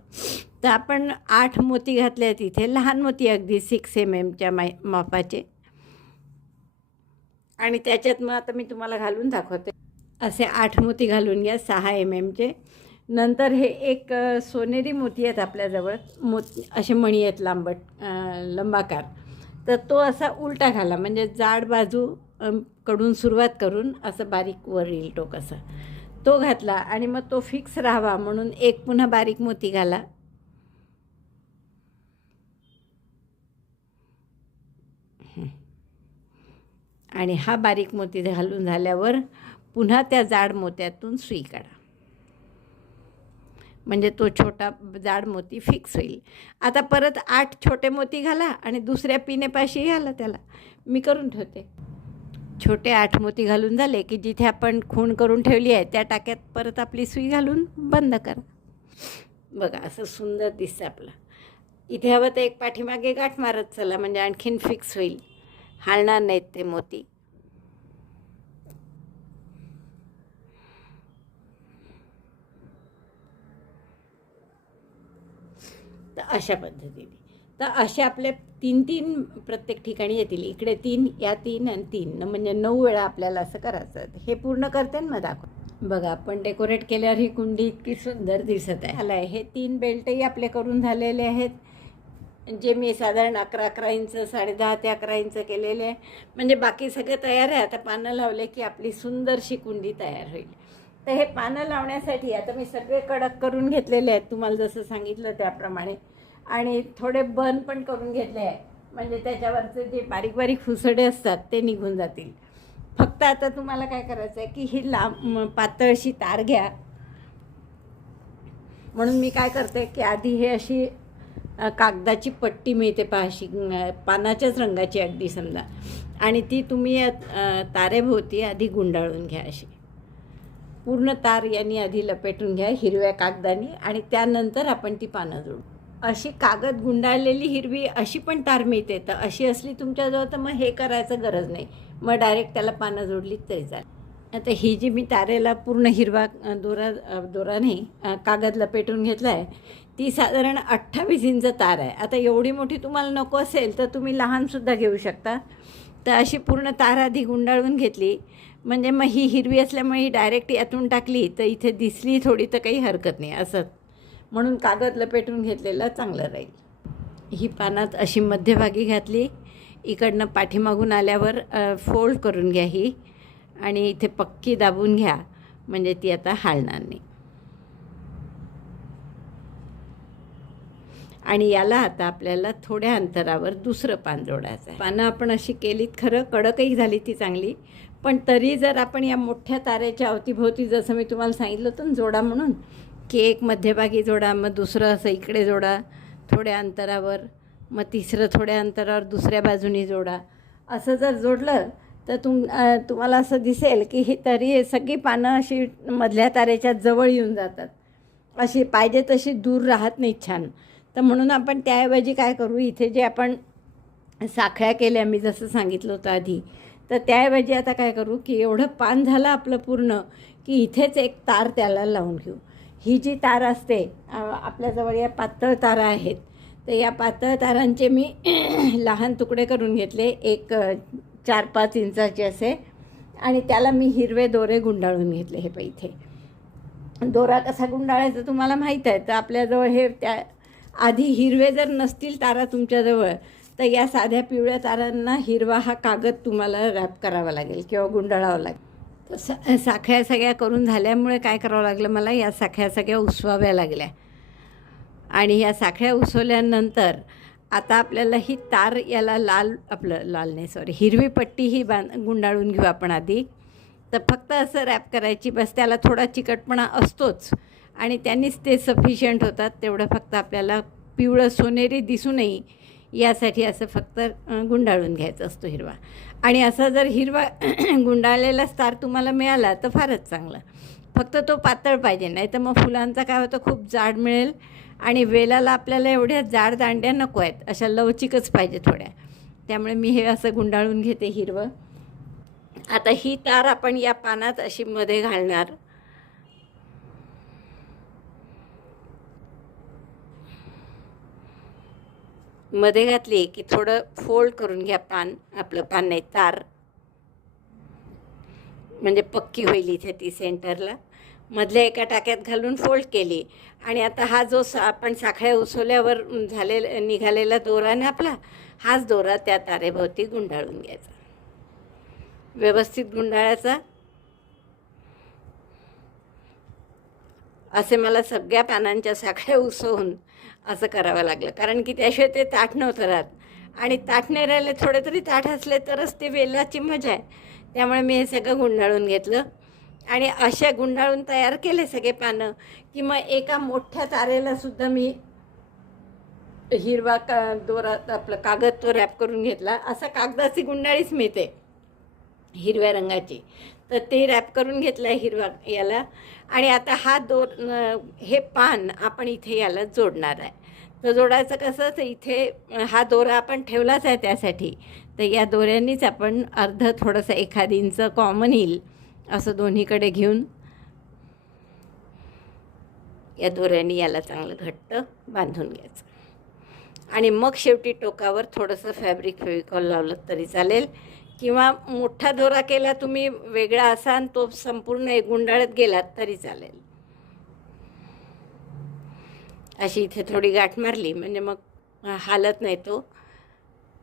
तर आपण 8 मोती घातले आहेत इथे, लहान मोती अगदी 6 mmच्या मापाचे. आणि त्याच्यात मग आता मी तुम्हाला घालून दाखवते. असे 8 मोती घालून घ्या 6 mmचे. नंतर हे एक सोनेरी मोती आहेत आपल्याजवळ, असे मणी आहेत लांबट लंबाकार. तर तो असा उलटा घाला, म्हणजे जाड बाजू कडून सुरुवात करून असं बारीक वर येईल टोक असं. तो घातला आणि मग तो फिक्स राहावा म्हणून एक पुन्हा बारीक मोती घाला. आणि हा बारीक मोती घालून झाल्यावर पुन्हा त्या जाड मोत्यातून सुई काढा, म्हणजे तो छोटा जाड मोती फिक्स होईल. आता परत 8 छोटे मोती घाला आणि दुसऱ्या पिनेपाशी घाला त्याला. मी करून ठेवते. छोटे 8 मोती घालून झाले की जिथे आपण खूण करून ठेवली आहे त्या टाक्यात परत आपली सुई घालून बंद करा. बघा असं सुंदर दिसतं आपलं. इथे हवं तर एक पाठीमागे गाठ मारत चला, म्हणजे आणखीन फिक्स होईल, हालणार नाहीत ते मोती. तर अशा पद्धतीने. तर असे आपले 3 प्रत्येक ठिकाणी येतील. इकडे 3, या 3 आणि 3, म्हणजे 9 वेळा आपल्याला असं करायचं. हे पूर्ण करते ना मग दाखव. बघा आपण डेकोरेट केल्यावर ही कुंडी इतकी सुंदर दिसत आहे. हे 3 बेल्टही आपले करून झालेले आहेत, जे मी साधारण 11 इंच 10.5 ते 11 इंच केलेले आहे. म्हणजे बाकी सगळं तयार आहे. आता पानं लावले की आपली सुंदरशी कुंडी तयार होईल. तर हे पानं लावण्यासाठी आता मी सगळे कडक करून घेतलेले आहेत, तुम्हाला जसं सांगितलं त्याप्रमाणे. आणि थोडे बर्न पण करून घेतले आहे, म्हणजे त्याच्यावरचे जे बारीक बारीक फुसडे असतात ते निघून जातील. फक्त आता तुम्हाला काय करायचं आहे की ही पातळशी तार घ्या. म्हणून मी काय करते की आधी हे अशी कागदाची पट्टी मिळते पहा, अशी पानाच्याच रंगाची अगदी समजा, आणि ती तुम्ही तारेभोवती आधी गुंडाळून घ्या. अशी पूर्ण तार यांनी आधी लपेटून घ्या हिरव्या कागदानी, आणि त्यानंतर आपण ती पानं जोडू. अशी कागद गुंडाळलेली हिरवी अशी पण तार मिळते. तर अशी असली तुमच्याजवळ तर मग हे करायचं गरज नाही, मग डायरेक्ट त्याला पानं जोडली तरी चालेल. आता ही जी मी तारेला पूर्ण हिरवा दोरा नाही कागद लपेटून घेतला आहे, ती साधारण 28 इंच तार आहे. आता एवढी मोठी तुम्हाला नको असेल तर तुम्ही लहानसुद्धा घेऊ शकता. तर अशी पूर्ण तार आधी गुंडाळून घेतली, म्हणजे मग ही हिरवी असल्यामुळे ही डायरेक्ट यातून टाकली तर इथे दिसली थोडी तर काही हरकत नाही असं, म्हणून कागद लपेटून घेतलेला चांगलं राहील. ही पानात अशी मध्यभागी घातली, इकडनं पाठीमागून आल्यावर फोल्ड करून घ्या ही, आणि इथे पक्की दाबून घ्या, म्हणजे ती आता हालणार नाही. आणि याला आता आपल्याला थोड्या अंतरावर दुसरं पान जोडायचं आहे. पानं आपण अशी केलीत, खरं कडकही झाली ती चांगली, पण तरी जर आपण या मोठ्या तारेच्या अवतीभोवती जसं मी तुम्हाला सांगितलं होतं ना जोडा म्हणून, की एक मध्यभागी जोडा, मग दुसरं असं इकडे जोडा थोड्या अंतरावर, मग तिसरं थोड्या अंतरावर दुसऱ्या बाजूनी जोडा, असं जर जोडलं तर तुम्हाला असं दिसेल की ही तरी सगळी पानं अशी मधल्या तारेच्या जवळ येऊन जातात, अशी पाहिजे तशी दूर राहत नाही छान. तर म्हणून आपण त्याऐवजी काय करू, इथे जे आपण साखळ्या केल्या मी जसं सांगितलं होतं आधी, तर त्याऐवजी आता काय करू की एवढं पान झालं आपलं पूर्ण की इथेच एक तार त्याला लावून घेऊ. ही जी तार असते आपल्याजवळ या पातळ तारा आहेत, तर या पातळ तारांचे मी लहान तुकडे करून घेतले, एक 4-5 इंचाचे असे, आणि त्याला मी हिरवे दोरे गुंडाळून घेतले. हे पण इथे दोरा कसा गुंडाळायचा तुम्हाला माहीत आहे. तर आपल्याजवळ हे त्या आधी हिरवे जर नसतील तारा तुमच्याजवळ, तर या साध्या पिवळ्या तारांना हिरवा हा कागद तुम्हाला रॅप करावा लागेल किंवा गुंडाळावा लागेल. तर साखळ्या सगळ्या करून झाल्यामुळे काय करावं लागलं मला, या साखळ्या सगळ्या उसवाव्या लागल्या. आणि या साखळ्या उसवल्यानंतर आता आपल्याला ही तार याला हिरवी पट्टी ही गुंडाळून घेऊ आपण आधी. तर फक्त असं रॅप करायची बस, त्याला थोडा चिकटपणा असतोच आणि त्यांनीच ते सफिशियंट होतात. तेवढं फक्त आपल्याला पिवळं सोनेरी दिसू नये यासाठी असं फक्त गुंडाळून घ्यायचा असतो हिरवा. आणि असा जर हिरवा गुंडाळलेलाच तार तुम्हाला मिळाला तर फारच चांगलं. फक्त तो पातळ पाहिजे, नाही तर मग फुलांचा काय होतं, खूप जाड मिळेल आणि वेलाला आपल्याला एवढ्या जाड दांड्या नको आहेत, अशा लवचिकच पाहिजे थोड्या. त्यामुळे मी हे असं गुंडाळून घेते हिरवं. आता ही तार आपण या पानात अशी मध्ये घालणार. मध्ये घातली की थोडं फोल्ड करून घ्या पान, आपलं पान नाही तार, म्हणजे पक्की होईल इथे ती सेंटरला. मधल्या एका टाक्यात घालून फोल्ड केली. आणि आता हा जो आपण साखळ्या उसवल्यावर निघालेला दोरा ना आपला, हाच दोरा त्या तारेभोवती गुंडाळून घ्यायचा, व्यवस्थित गुंडाळायचा. असे मला सगळ्या पानांच्या साखळ्या उसवून असं करावं लागलं, कारण की त्याशिवाय ते ताठ नव्हतं राहत. आणि ताठ नाही राहिले, थोडे तरी ताठ असले तरच ते वेलाची मजा आहे. त्यामुळे मी हे सगळं गुंडाळून घेतलं आणि अशा गुंडाळून तयार केले सगळे पानं की मग एका मोठ्या तारेलासुद्धा मी हिरवा दोरा आपलं कागद तो रॅप करून घेतला. असा कागदाची गुंडाळीच मिळते हिरव्या रंगाची, तर ते रॅप करून घेतलं आहे हिरवा याला. आणि आता हा हे पान आपण इथे याला जोडणार आहे. तर जोडायचं कसं, तर इथे हा दोरा आपण ठेवलाच आहे त्यासाठी, तर या दोऱ्यांनीच आपण थोडंसं 1 इंच कॉमन येईल असं दोन्हीकडे घेऊन या दोऱ्यांनी याला चांगलं घट्ट बांधून घ्यायचं. आणि मग शेवटी टोकावर थोडंसं फेविकॉल लावलं तरी चालेल, किंवा मोठा दोरा केला तुम्ही वेगळा असा आणि तो संपूर्ण गुंडाळत गेलात तरी चालेल. अशी इथे थोडी गाठ मारली म्हणजे मग हालत नाही, तो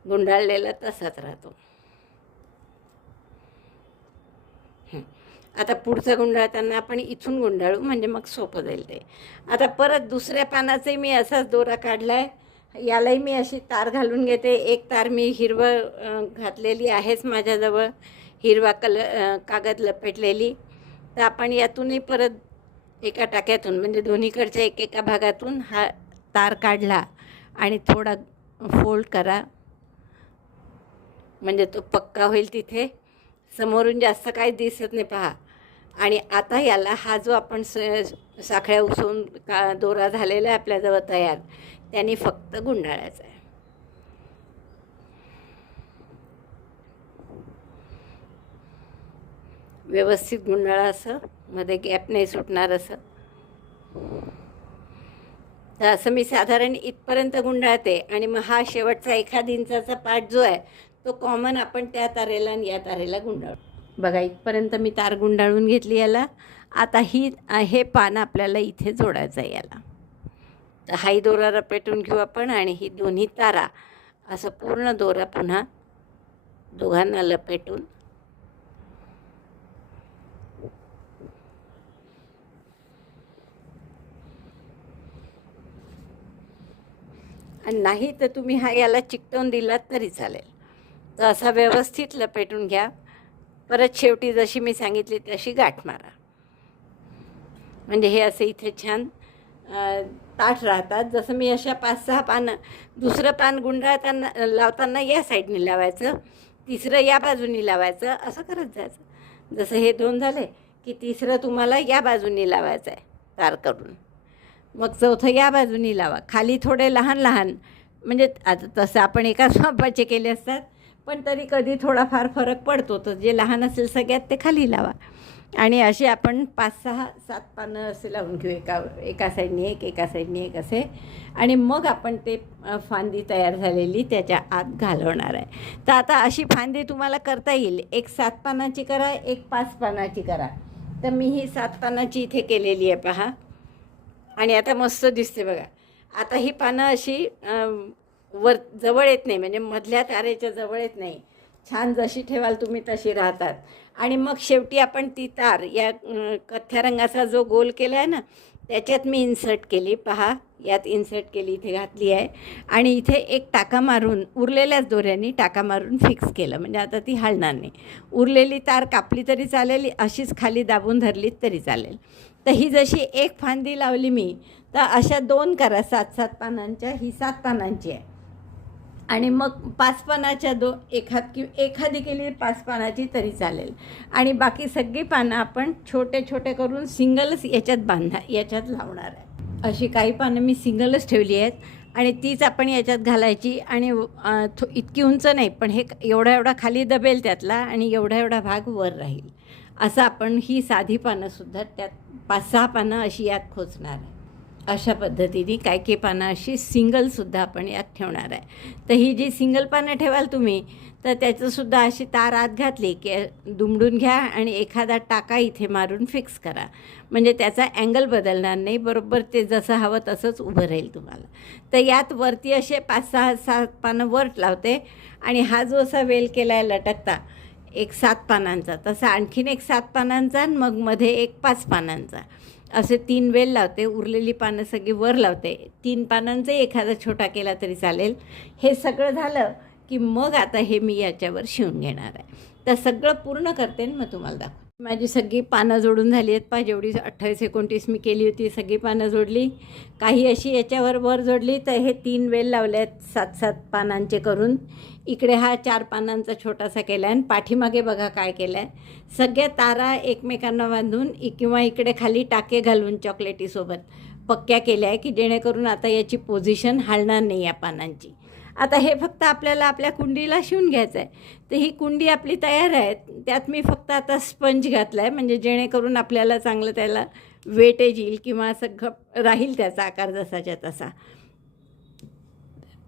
गुंडाळलेला तसाच राहतो. आता पुढचं गुंडाळताना आपण इथून गुंडाळू, म्हणजे मग सोपं जाईल ते. आता परत दुसऱ्या पानाचाही मी असाच दोरा काढला आहे. यालाही मी अशी तार घालून घेते. एक तार मी हिरवं घातलेली आहेच माझ्याजवळ, हिरवा कागद लपेटलेली. तर आपण यातूनही परत एका टाक्यातून, म्हणजे दोन्हीकडच्या एकेका भागातून हा तार काढला आणि थोडा फोल्ड करा, म्हणजे तो पक्का होईल. तिथे समोरून जास्त काही दिसत नाही पहा. आणि आता याला हा जो आपण साखळ्या उसवून दोरा झालेला आहे आपल्याजवळ तयार, त्याने फक्त गुंडाळायचा आहे. व्यवस्थित गुंडाळा, असं मध्ये गॅप नाही सुटणार असं. तर असं मी साधारण इथपर्यंत गुंडाळते. आणि मग हा शेवटचा 1 इंचाचा पार्ट जो आहे तो कॉमन आपण त्या तारेला आणि या तारेला गुंडाळू. बघा, इथपर्यंत मी तार गुंडाळून घेतली याला. आता हे पान आपल्याला इथे जोडायचं आहे याला. तर हाही दोरा रपेटून घेऊ आपण आणि ही दोन्ही तारा असं पूर्ण दोरा पुन्हा दोघांना लपेटून आणि नाही तर तुम्ही याला चिकटवून दिलात तरी चालेल. तर असा व्यवस्थित लपेटून घ्या. परत शेवटी जशी मी सांगितली तशी गाठ मारा, म्हणजे हे असे इथे छान ताठ राहतात. जसं मी अशा 5-6 पानं, दुसरं पान गुंडाळताना लावताना या साईडने लावायचं, तिसरं या बाजूनी लावायचं, असं करत जायचं. जसं हे 2 झाले की तिसरं तुम्हाला या बाजूनी लावायचं आहे तार करून, मग चौथं या बाजूनी लावा. खाली थोडे लहान लहान, म्हणजे आता तसं आपण एकाच मापाचे केले असतात, पण तरी कधी थोडाफार फरक पडतो. तर जे लहान असेल सगळ्यात ते खाली लावा. आणि असे आपण 5-6-7 पानं असे लावून घेऊ, एका साईडनी एक, एका साईडनी एक असे. आणि मग आपण ते फांदी तयार झालेली त्याच्या आत घालवणार आहे. तर आता अशी फांदी तुम्हाला करता येईल. एक 7 पानाची करा, एक 5 पानाची करा. तर मी ही 7 पानाची इथे केलेली आहे पहा. आणि आता मस्त दिसते बघा. आता ही पानं अशी जवळ येत नाही, म्हणजे मधल्या तारेच्या जवळ येत नाही. छान जशी ठेवाल तुम्ही तशी राहतात. आणि मग शेवटी आपण ती तार या कथ्या रंगाचा जो गोल केला आहे ना, त्याच्यात मी इन्सर्ट केली पहा. यात इन्सर्ट केली, इथे घातली आहे. आणि इथे एक टाका मारून, उरलेल्याच दोऱ्यांनी टाका मारून फिक्स केलं, म्हणजे आता ती हलणार नाही. उरलेली तार कापली तरी चालेल, अशीच खाली दाबून धरलीत तरी चालेल. तर ही जशी एक फांदी लावली मी, तर अशा 2 करा 7-7 पानांच्या. ही 7 पानांची आहे. आणि मग 5 पानाच्या एखादी केली 5 पानाची तरी चालेल. आणि बाकी सगळी पानं आपण छोटे छोटे करून सिंगलच याच्यात लावणार आहे. अशी काही पानं मी सिंगलच ठेवली आहेत आणि तीच आपण याच्यात घालायची. आणि इतकी उंच नाही, पण हे एवढा खाली दबेल त्यातला आणि एवढा भाग वर राहील. असं आपण ही साधी पानंसुद्धा त्यात 5-6 पानं अशी यात खोचणार आहे. अशा पद्धतीने काही पानं अशी सिंगलसुद्धा आपण यात ठेवणार आहे. तर ही जी सिंगल पानं ठेवाल तुम्ही, तर त्याचंसुद्धा अशी तार आत घातली की दुमडून घ्या आणि एखादा टाका इथे मारून फिक्स करा. म्हणजे त्याचा अँगल बदलणार नाही, बरोबर ते जसं हवं तसंच उभं राहील तुम्हाला. तर यात वरती असे 5-6 पानं वर लावते आणि हा जो असा वेल केला आहे लटकता एक 7 पानांचा, तसा आणखीन एक 7 पानांचा आणि मग मध्ये एक 5 पानांचा, असे 3 वेल लावते. उरलेली पानं सगळी वर लावते. 3 पानांचा एखादा छोटा केला तरी चालेल. हे सगळं झालं की मग आता हे मी याच्यावर शिवून घेणार आहे. तर सगळं पूर्ण करते आणि मग तुम्हाला दाखवते. माझी सगळी पानं जोडून झाली आहेत. जेवढी 28-29 मी केली होती सगळी पानं जोडली. काही अशी याच्यावर वर जोडली. तर हे 3 वेल लावले आहेत 7-7 पानांचे करून. इकडे हा 4 पानांचा छोटासा केला आहे आणि पाठीमागे बघा काय केलं आहे. सगळ्या तारा एकमेकांना बांधून किंवा इकडे खाली टाके घालून चॉकलेटीसोबत पक्क्या केल्या आहे की जेणेकरून आता याची पोझिशन हलणार नाही या पानांची. आता हे फक्त आपल्याला आपल्या कुंडीला शिवून घ्यायचं आहे. तर ही कुंडी आपली तयार आहे. त्यात मी फक्त आता स्पंज घातला आहे, म्हणजे जेणेकरून आपल्याला चांगलं त्याला वेटेज येईल किंवा असं राहील त्याचा आकार जसाच्या तसा.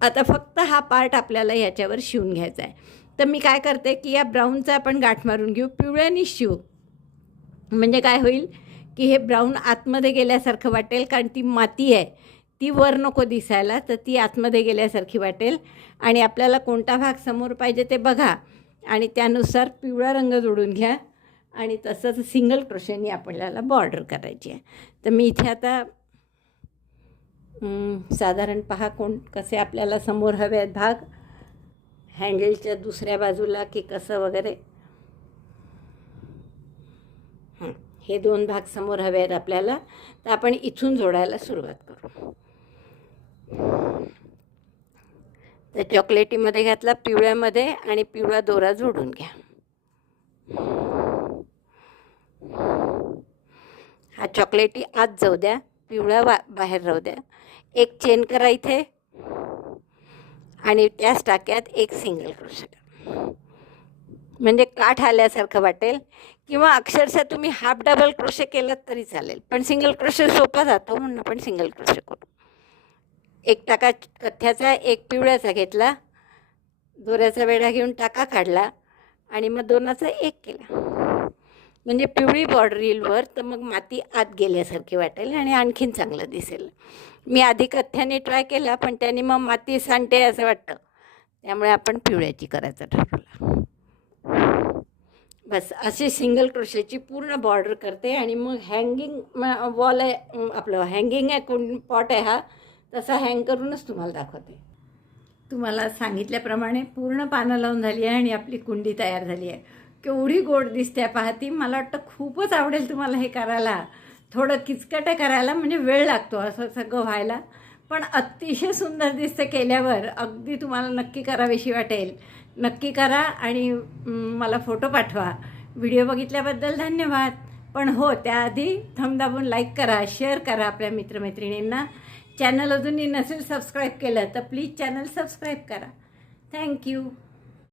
आता फक्त हा पार्ट आपल्याला याच्यावर शिवून घ्यायचा आहे. तर मी काय करते की या ब्राऊनचा आपण गाठ मारून घेऊ, पिवळ्याने शिवू. म्हणजे काय होईल की हे ब्राऊन आतमध्ये गेल्यासारखं वाटेल, कारण ती माती आहे ती वर नको दिसायला, तर ती आतमध्ये गेल्यासारखी वाटेल. आणि आपल्याला कोणता भाग समोर पाहिजे ते बघा आणि त्यानुसार पिवळा रंग जोडून घ्या. आणि तसंच सिंगल क्रोशेने आपल्याला बॉर्डर करायची आहे. तर मी इथे आता साधारण पहा कसे आपल्याला समोर हवे आहेत भाग, हँडलच्या दुसऱ्या बाजूला की कसं वगैरे. हे 2 भाग समोर हवे आहेत आपल्याला. तर आपण इथून जोडायला सुरुवात करू. तर चॉकलेटीमध्ये घातला, पिवळ्यामध्ये, आणि पिवळा दोरा जोडून घ्या. हा चॉकलेटी आत जाऊ द्या, पिवळा बाहेर राहू द्या. एक चेन करा इथे आणि त्याच टाक्यात एक सिंगल क्रोशे करा, म्हणजे काठ आल्यासारखं वाटेल. किंवा अक्षरशः तुम्ही हाफ डबल क्रोशे केलं तरी चालेल, पण सिंगल क्रोशे सोपा जातो म्हणून आपण सिंगल क्रोशे करू. एक टाका कथ्याचा एक पिवळ्याचा घेतला, दोऱ्याचा वेढा घेऊन टाका काढला आणि मग दोनाचा एक केला, म्हणजे पिवळी बॉर्डर येईल वर. तर मग माती आत गेल्यासारखी वाटेल आणि आणखीन चांगलं दिसेल. मी आधी कथ्याने ट्राय केला, पण त्याने मग माती सांडते असं वाटतं, त्यामुळे आपण पिवळ्याची करायचं ठरवलं. बस अशी सिंगल क्रोशेची पूर्ण बॉर्डर करते. आणि मग हँगिंग वॉल आहे आपलं, हँगिंग आहे पॉट आहे हा, तसा हँग करूनच तुम्हाला दाखवते. तुम्हाला सांगितल्याप्रमाणे पूर्ण पानं लावून झाली आहे आणि आपली कुंडी तयार झाली आहे. केवढी गोड दिसते पाहती. मला वाटतं खूपच आवडेल तुम्हाला हे करायला. थोडं किचकट करायला, म्हणजे वेळ लागतो असं सगळं व्हायला, पण अतिशय सुंदर दिसते केल्यावर. अगदी तुम्हाला नक्की करावीशी वाटेल. नक्की करा आणि मला फोटो पाठवा. व्हिडिओ बघितल्याबद्दल धन्यवाद. पण हो, त्याआधी थंब दाबून लाईक करा, शेअर करा आपल्या मित्रमैत्रिणींना. चॅनल अजूनही नसेल सबस्क्राईब केलं तर प्लीज चॅनल सबस्क्राईब करा. थँक्यू.